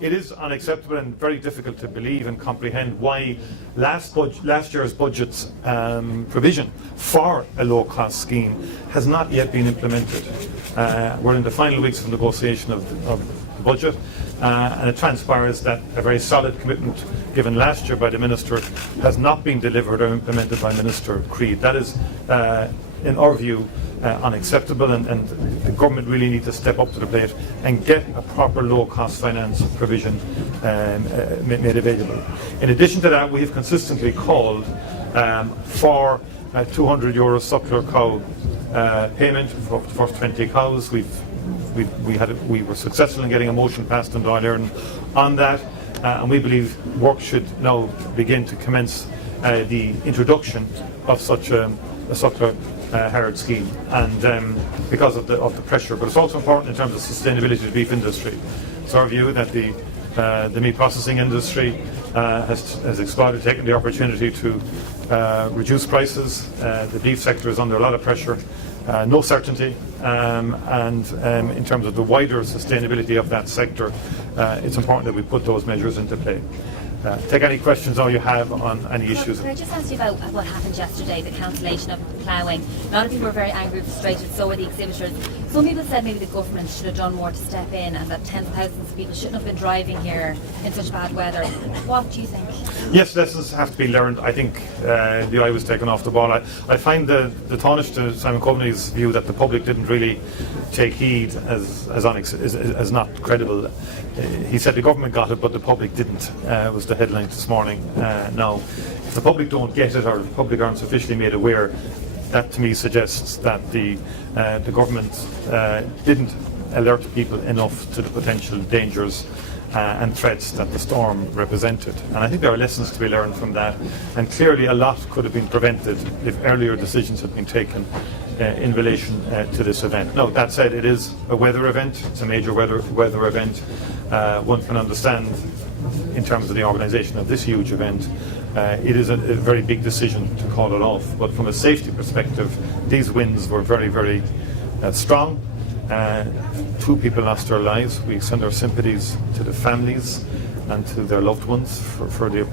it is unacceptable and very difficult to believe and comprehend why last year's budget's provision for a low-cost scheme has not yet been implemented. We're in the final weeks of negotiation of the budget, and it transpires that a very solid commitment given last year by the Minister has not been delivered or implemented by Minister Creed. That is, in our view, unacceptable, and the government really need to step up to the plate and get a proper low-cost finance provision made available. In addition to that, we have consistently called for €200 suckler cow payment for the first 20 cows. We were successful in getting a motion passed in Dáil Éireann on that, and we believe work should now begin to commence the introduction of such a suckler herd scheme, and because of the pressure. But it's also important in terms of sustainability of the beef industry. It's our view that the meat processing industry has exploited, taken the opportunity to reduce prices. The beef sector is under a lot of pressure, no certainty, and in terms of the wider sustainability of that sector, it's important that we put those measures into play. Take any questions all you have on any issues. Can I just ask you about what happened yesterday, the cancellation of ploughing? A lot of people were very angry, frustrated, so were the exhibitors. Some people said maybe the government should have done more to step in, and that tens of thousands of people shouldn't have been driving here in such bad weather. What do you think? Yes, lessons have to be learned. I think the eye was taken off the ball. I find the tarnish to Simon Coveney's view that the public didn't really take heed as not credible. He said the government got it, but the public didn't, was the headline this morning. Now, if the public don't get it, or the public aren't sufficiently made aware, that to me suggests that the government didn't alert people enough to the potential dangers and threats that the storm represented. And I think there are lessons to be learned from that. And clearly a lot could have been prevented if earlier decisions had been taken in relation to this event. Now, that said, it is a weather event. It's a major weather event. One can understand, in terms of the organisation of this huge event, it is a very big decision to call it off. But from a safety perspective, these winds were very, very strong. 2 people lost their lives. We extend our sympathies to the families and to their loved ones for the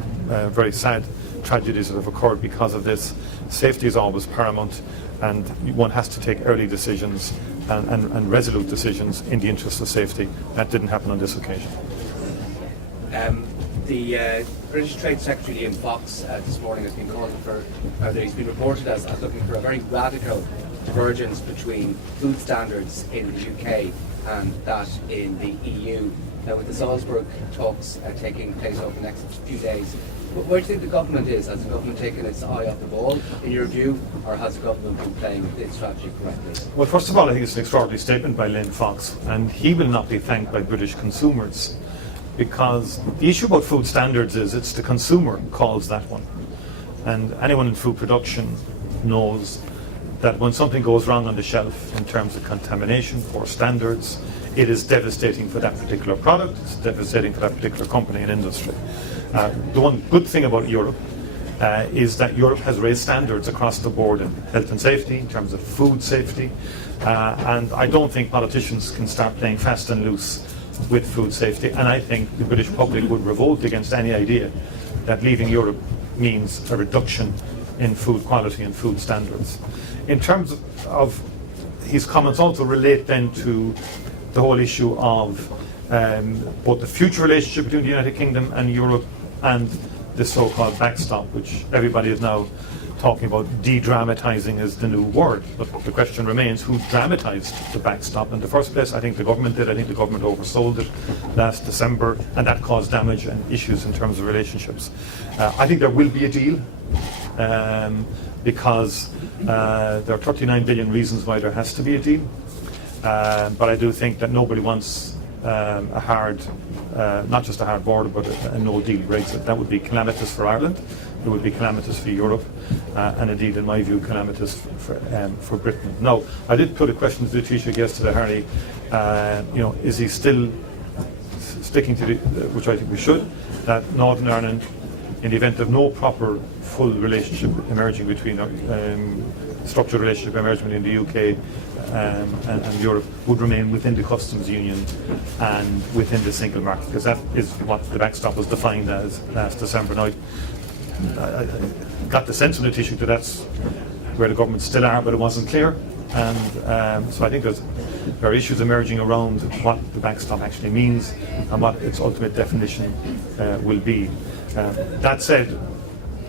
very sad tragedies that have occurred because of this. Safety is always paramount, and one has to take early decisions and resolute decisions in the interest of safety. That didn't happen on this occasion. The British Trade Secretary Liam Fox this morning has been calling for, he's been reported as looking for a very radical divergence between food standards in the UK and that in the EU. Now, with the Salzburg talks taking place over the next few days, where do you think the government is? Has the government taken its eye off the ball, in your view, or has the government been playing its strategy correctly? Well, first of all, I think it's an extraordinary statement by Liam Fox, and he will not be thanked by British consumers, because the issue about food standards is it's the consumer who calls that one. And anyone in food production knows that when something goes wrong on the shelf in terms of contamination or standards, it is devastating for that particular product, it's devastating for that particular company and industry. The one good thing about Europe is that Europe has raised standards across the board in health and safety, in terms of food safety, and I don't think politicians can start playing fast and loose with food safety, and I think the British public would revolt against any idea that leaving Europe means a reduction in food quality and food standards. In terms of his comments also relate then to the whole issue of both the future relationship between the United Kingdom and Europe and the so-called backstop, which everybody is now talking about de-dramatising is the new word. But the question remains, who dramatised the backstop? In the first place, I think the government did. I think the government oversold it last December, and that caused damage and issues in terms of relationships. I think there will be a deal, because there are 39 billion reasons why there has to be a deal. But I do think that nobody wants a hard, not just a hard border, but a no-deal Brexit. That would be calamitous for Ireland. It would be calamitous for Europe, and indeed, in my view, calamitous for Britain. Now, I did put a question to the Taoiseach yesterday, Harry. Is he still sticking to which I think we should, that Northern Ireland, in the event of no proper full relationship emerging between structured relationship emerging between the UK and Europe would remain within the customs union and within the single market, because that is what the backstop was defined as last December. Now, I got the sense from the Taoiseach that that's where the government still are, but it wasn't clear. And so I think there are issues emerging around what the backstop actually means and what its ultimate definition will be. That said,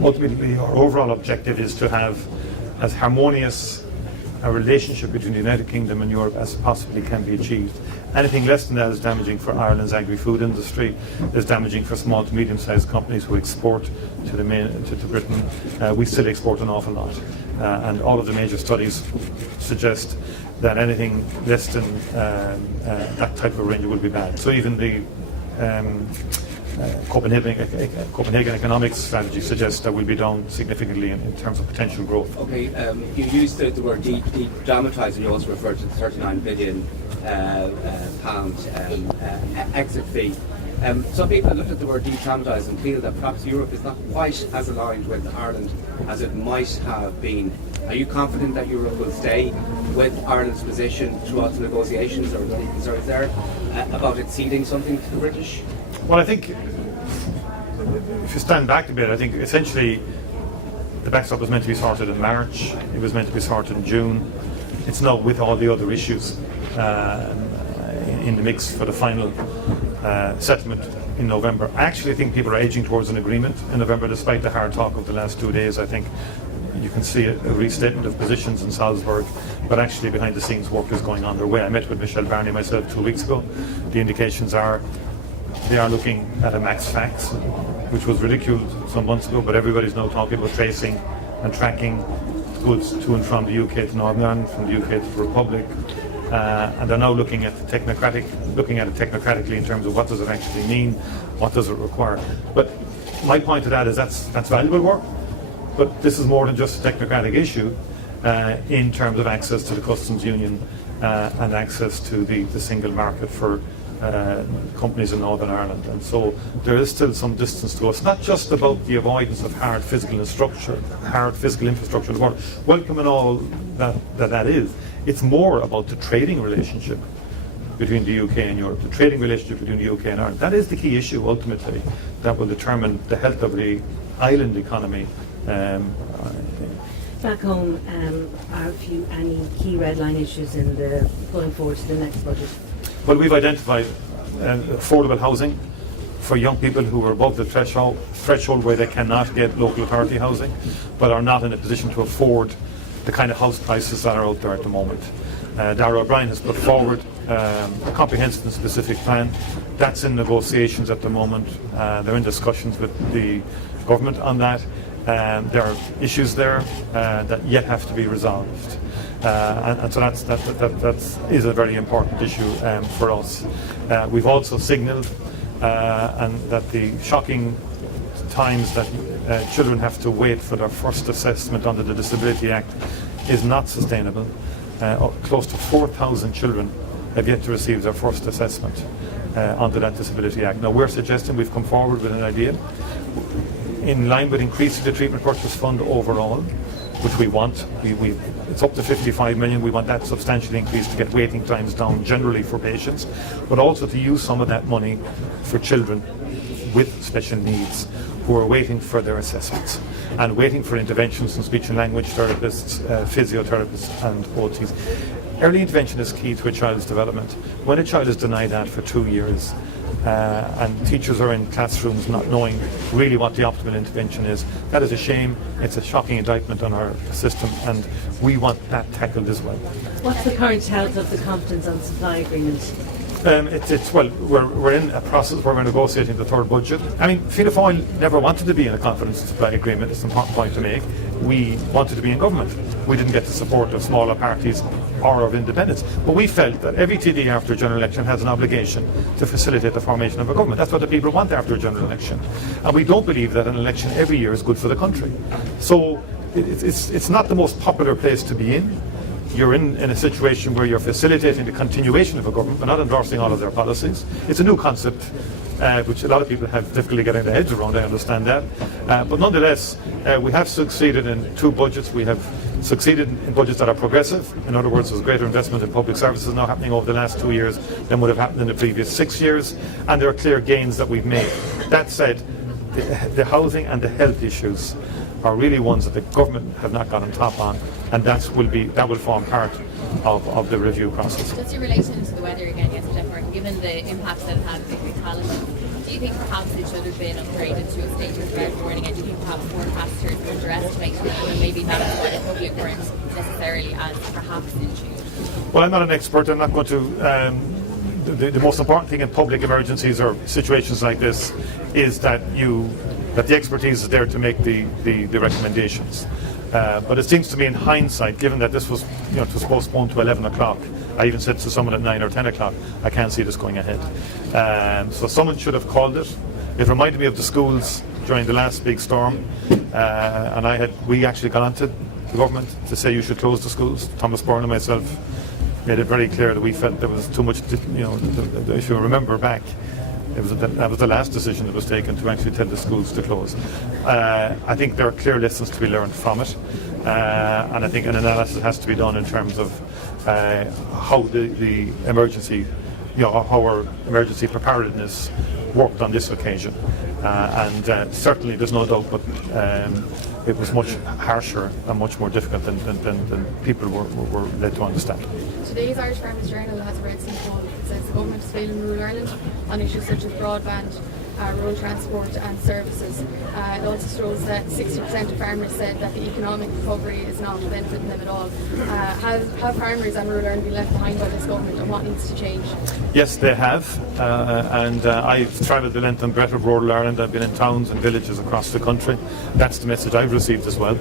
ultimately our overall objective is to have as harmonious a relationship between the United Kingdom and Europe as possibly can be achieved. Anything less than that is damaging for Ireland's agri-food industry, is damaging for small to medium-sized companies who export to Britain. We still export an awful lot, and all of the major studies suggest that anything less than that type of range will be bad. So even the Copenhagen economics strategy suggests that we'll be down significantly in terms of potential growth. Okay, you used the word de-dramatise, and you also referred to the £39 billion exit fee. Some people have looked at the word de-dramatise and feel that perhaps Europe is not quite as aligned with Ireland as it might have been. Are you confident that Europe will stay with Ireland's position throughout the negotiations, or are there any concerns there about it ceding something to the British? Well, I think if you stand back a bit, I think essentially the backstop was meant to be sorted in March. It was meant to be sorted in June. It's now with all the other issues in the mix for the final settlement in November. I actually think people are edging towards an agreement in November, despite the hard talk of the last 2 days. I think you can see a restatement of positions in Salzburg, but actually behind the scenes work is going on their way. I met with Micheál Martin myself 2 weeks ago. The indications are they are looking at a max fax, which was ridiculed some months ago, but everybody's now talking about tracing and tracking goods to and from the UK to Northern Ireland, from the UK to the Republic, and they're now looking at it technocratically in terms of what does it actually mean, what does it require. But my point to that is that's valuable work, but this is more than just a technocratic issue in terms of access to the customs union and access to the single market for companies in Northern Ireland, and so there is still some distance to go. It's not just about the avoidance of hard physical infrastructure in the border, welcome and all that is. It's more about the trading relationship between the UK and Europe, the trading relationship between the UK and Ireland. That is the key issue ultimately that will determine the health of the island economy. Back home, are any key red line issues in the going forward to the next budget? Well, we've identified affordable housing for young people who are above the threshold where they cannot get local authority housing, but are not in a position to afford the kind of house prices that are out there at the moment. Darragh O'Brien has put forward a comprehensive and specific plan. That's in negotiations at the moment. They're in discussions with the government on that. There are issues there that yet have to be resolved. And so that is a very important issue for us. We've also signalled and that the shocking times that children have to wait for their first assessment under the Disability Act is not sustainable. Close to 4,000 children have yet to receive their first assessment under that Disability Act. Now we're suggesting, we've come forward with an idea in line with increasing the treatment purchase fund overall, which we want. It's up to 55 million. We want that substantially increased to get waiting times down generally for patients, but also to use some of that money for children with special needs who are waiting for their assessments and waiting for interventions from speech and language therapists, physiotherapists and OTs. Early intervention is key to a child's development. When a child is denied that for 2 years, and teachers are in classrooms not knowing really what the optimal intervention is, that is a shame. It's a shocking indictment on our system, and we want that tackled as well. What's the current health of the confidence on supply agreement? We're in a process where we're negotiating the third budget. I mean, Fianna Fáil never wanted to be in a confidence and supply agreement. It's an important point to make. We wanted to be in government. We didn't get the support of smaller parties or of independents. But we felt that every TD after a general election has an obligation to facilitate the formation of a government. That's what the people want after a general election. And we don't believe that an election every year is good for the country. So it's not the most popular place to be in. You're in a situation where you're facilitating the continuation of a government, but not endorsing all of their policies. It's a new concept, which a lot of people have difficulty getting their heads around, I understand that. But nonetheless, we have succeeded in 2 budgets. We have succeeded in budgets that are progressive. In other words, there's greater investment in public services now happening over the last 2 years than would have happened in the previous 6 years, and there are clear gains that we've made. That said, the housing and the health issues are really ones that the government have not got on top on, and that will form part of the review process. Just in relation to the weather again yesterday, Martin, given the impacts that it had with Micheál, do you think perhaps it should have been upgraded to a state of drought warning, and do you think perhaps forecasters underestimated it, and maybe that's why the public weren't necessarily as perhaps in tune? Well, I'm not an expert. I'm not going to. The most important thing in public emergencies or situations like this is that the expertise is there to make the recommendations. But it seems to me in hindsight, given that this was it was postponed to 11 o'clock, I even said to someone at 9 or 10 o'clock, I can't see this going ahead. So someone should have called it. It reminded me of the schools during the last big storm, and we actually got onto the government to say you should close the schools. Thomas Byrne and myself made it very clear that we felt there was too much. If you remember back, that was the last decision that was taken to actually tell the schools to close. I think there are clear lessons to be learned from it, and I think an analysis has to be done in terms of how the emergency, how our emergency preparedness worked on this occasion. And certainly there's no doubt, but it was much harsher and much more difficult than people were led to understand. Today's Irish Farmers Journal has a red poll that says the government is failing rural Ireland on issues such as broadband, rural transport and services. It also shows that 60% of farmers said that the economic recovery is not benefiting them at all. Have farmers and rural Ireland been left behind by this government, and what needs to change? Yes, they have, and I've travelled the length and breadth of rural Ireland. I've been in towns and villages across the country. That's the message I've received as well.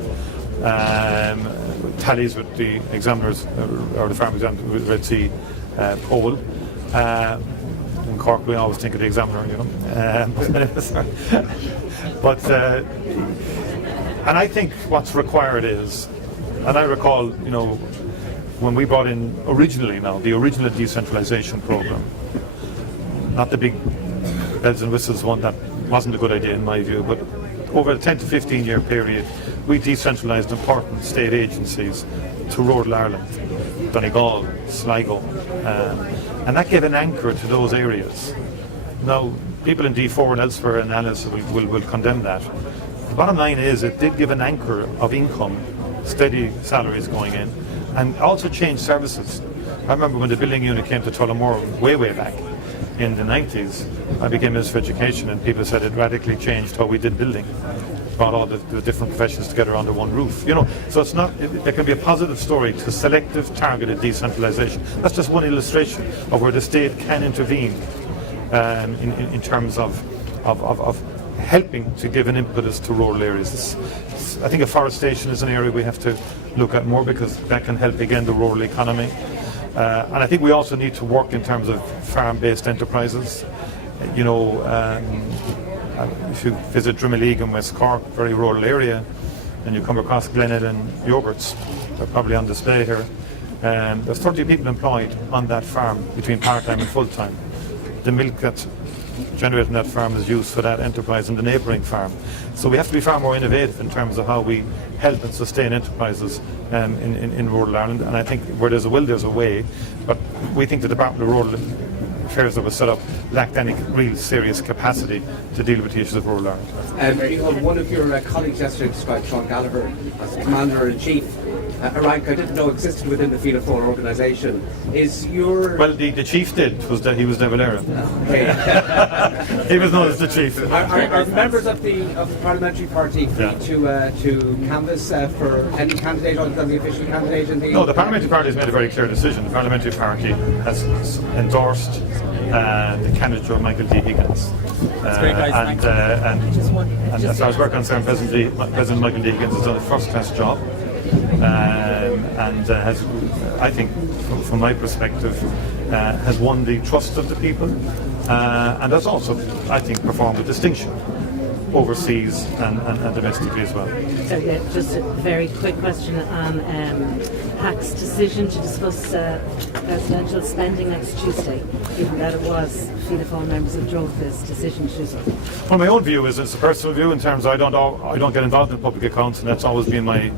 Tallies with the examiners or the farm examiners with Red Sea poll. In Cork, we always think of the examiner, but and I think what's required is, and I recall, when we brought in the original decentralisation programme, not the big bells and whistles one that wasn't a good idea in my view, but over a 10 to 15 year period, we decentralised important state agencies to rural Ireland, Donegal, Sligo, and that gave an anchor to those areas. Now, people in D4 and elsewhere in analysis will condemn that. The bottom line is it did give an anchor of income, steady salaries going in, and also changed services. I remember when the building unit came to Tullamore way back in the 90s, I became Minister for Education, and people said it radically changed how we did building. Brought all the different professions together under one roof. So it's not. There can be a positive story to selective, targeted decentralisation. That's just one illustration of where the state can intervene in terms of helping to give an impetus to rural areas. I think afforestation is an area we have to look at more, because that can help again the rural economy. And I think we also need to work in terms of farm-based enterprises. If you visit Drimoleague in West Cork, very rural area, and you come across Glenelg yogurts, they're probably on display here. There's 30 people employed on that farm between part-time and full-time. The milk that's generated on that farm is used for that enterprise in the neighbouring farm. So we have to be far more innovative in terms of how we help and sustain enterprises in rural Ireland. And I think where there's a will, there's a way. But we think the Department of Rural Affairs that was set up lacked any real serious capacity to deal with the issues of rural Ireland. One of your colleagues yesterday described Sean Gallagher as Commander-in-Chief. A rank I didn't know existed within the Fianna Fáil organisation. Is your... Well, the chief was that he was De Valera. Okay. He was known as the chief. Are members of the parliamentary party free to canvass for any candidate other than the official candidate in the... No, the parliamentary party has made a very clear decision. The parliamentary party has endorsed the candidate of Michael D. Higgins. That's great, guys. And as far as we're concerned, President Michael D. Higgins has done a first-class job. And has, I think, from my perspective, has won the trust of the people, and has also, I think, performed with distinction overseas and domestically as well. So just a very quick question on PAC's decision to discuss presidential spending next Tuesday, given that it was Fianna Fáil members who drove this decision to do so. Well, my own view is, it's a personal view in terms of I don't get involved in public accounts, and that's always been my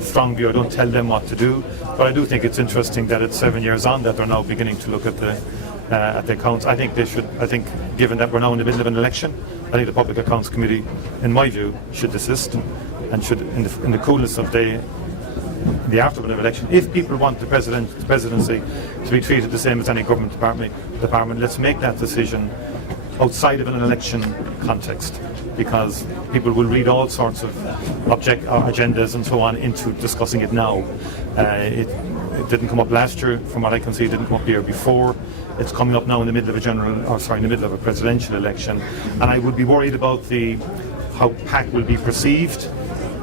strong view. I don't tell them what to do, but I do think it's interesting that it's 7 years on that they're now beginning to look at the accounts. I think they should. I think, given that we're now in the middle of an election, I think the Public Accounts Committee, in my view, should desist and should, in the coolness of the aftermath of an election, if people want the presidency to be treated the same as any government department, let's make that decision outside of an election context, because people will read all sorts of agendas and so on into discussing it now. It didn't come up last year, from what I can see. It didn't come up the year before. It's coming up now in the middle of in the middle of a presidential election, and I would be worried about how PAC will be perceived.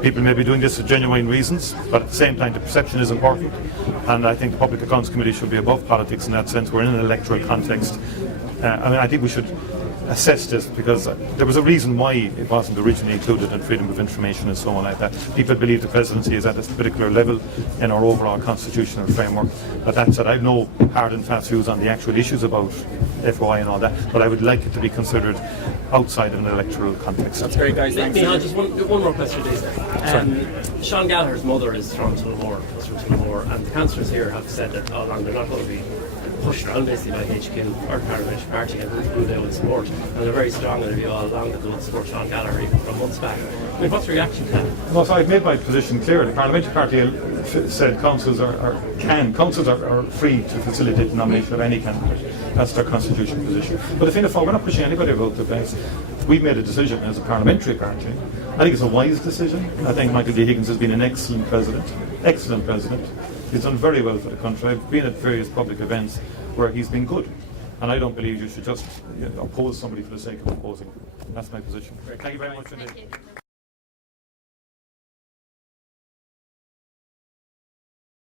People may be doing this for genuine reasons, but at the same time, the perception is important, and I think the Public Accounts Committee should be above politics in that sense. We're in an electoral context. I think we should assess this, because there was a reason why it wasn't originally included in freedom of information and so on like that. People believe the presidency is at a particular level in our overall constitutional framework. But that said, I have no hard and fast views on the actual issues about FOI and all that, but I would like it to be considered outside of an electoral context. That's great, guys. Micheál, just one more question, please. Sean Gallagher's mother is from Tullamore, and the councillors here have said that all along they're not going to be pushed around basically by HQ or Parliamentary Party and who they would support, and they're very strong in their view all along that they would support Sean Gallagher even from months back. I mean, what's the reaction to that? Well, so I've made my position clear. The Parliamentary Party said councils are free to facilitate the nomination of any candidate. That's their constitutional position. But the Fianna Fáil, we're not pushing anybody about the place. We've made a decision as a parliamentary party. I think it's a wise decision. I think Michael D. Higgins has been an excellent president. He's done very well for the country. I've been at various public events where he's been good, and I don't believe you should just oppose somebody for the sake of opposing. That's my position. Thank you very much indeed.